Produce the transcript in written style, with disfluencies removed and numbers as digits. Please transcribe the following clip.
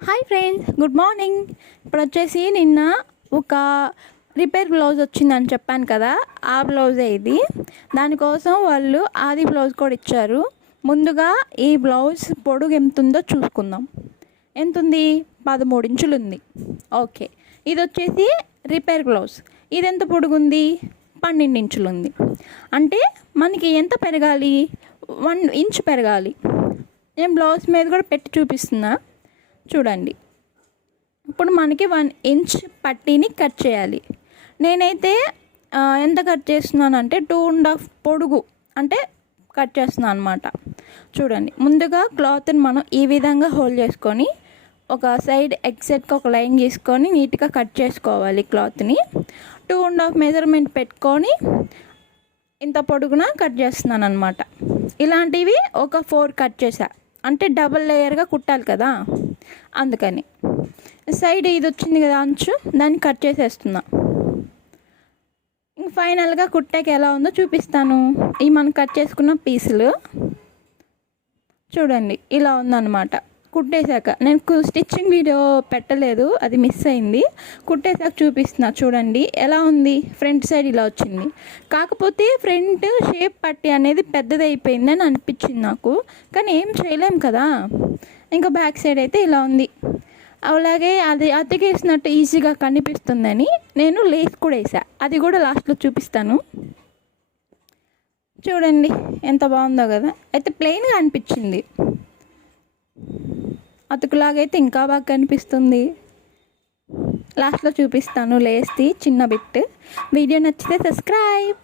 Hi friends, good morning. ఇప్పుడు వచ్చేసి నిన్న ఒక రిపేర్ బ్లౌజ్ వచ్చిందని చెప్పాను కదా, ఆ బ్లౌజే ఇది. దానికోసం వాళ్ళు ఆది బ్లౌజ్ కూడా ఇచ్చారు. ముందుగా ఈ బ్లౌజ్ పొడుగు ఎంత ఉందో చూసుకుందాం. ఎంత ఉంది? 13 ఇంచులు ఉంది. ఓకే, ఇది వచ్చేసి రిపేర్ బ్లౌజ్. ఇది ఎంత పొడుగుంది? 12 ఇంచులు ఉంది. అంటే మనకి ఎంత పెరగాలి? 1 ఇంచ్ పెరగాలి. నేను బ్లౌజ్ మీద కూడా పెట్టి చూపిస్తున్నా, చూడండి. ఇప్పుడు మనకి 1 ఇంచ్ పట్టీని కట్ చేయాలి. నేనైతే ఎంత కట్ చేస్తున్నానంటే 2.5 పొడుగు అంటే కట్ చేస్తున్నాను అనమాట. చూడండి, ముందుగా క్లాత్ని మనం ఈ విధంగా హోల్డ్ చేసుకొని ఒక సైడ్ ఎగ్జాక్ట్గా ఒక లైన్ గీసుకొని నీట్గా కట్ చేసుకోవాలి. క్లాత్ని 2.5 మెజర్మెంట్ పెట్టుకొని ఇంత పొడుగున కట్ చేస్తున్నాను అనమాట. ఇలాంటివి ఒక 4 కట్ చేసా, అంటే డబల్ లేయర్గా కుట్టాలి కదా, అందుకని. సైడ్ ఇది వచ్చింది కదా అంచు, దాన్ని కట్ చేసేస్తున్నా. ఇంక ఫైనల్గా కుట్టాక ఎలా ఉందో చూపిస్తాను. ఈ మనం కట్ చేసుకున్న పీసులు చూడండి, ఇలా ఉందన్నమాట. కుట్టేశాక నేను స్టిచ్చింగ్ వీడియో పెట్టలేదు, అది మిస్ అయింది. కుట్టేశాక చూపిస్తున్నా, చూడండి ఎలా ఉంది. ఫ్రంట్ సైడ్ ఇలా వచ్చింది, కాకపోతే ఫ్రంట్ షేప్ పట్టి అనేది పెద్దది అయిపోయింది అని అనిపించింది నాకు. కానీ ఏం చేయలేం కదా. ఇంకా బ్యాక్ సైడ్ అయితే ఇలా ఉంది. అలాగే అది అతికేసినట్టు ఈజీగా కనిపిస్తుందని నేను లేస్ కూడా వేసా, అది కూడా లాస్ట్లో చూపిస్తాను. చూడండి ఎంత బాగుందో కదా. అయితే ప్లెయిన్గా అనిపించింది, అతుకులాగైతే ఇంకా బాగా కనిపిస్తుంది. లాస్ట్లో చూపిస్తాను లేస్ది చిన్న బిట్. వీడియో నచ్చితే సబ్స్క్రైబ్.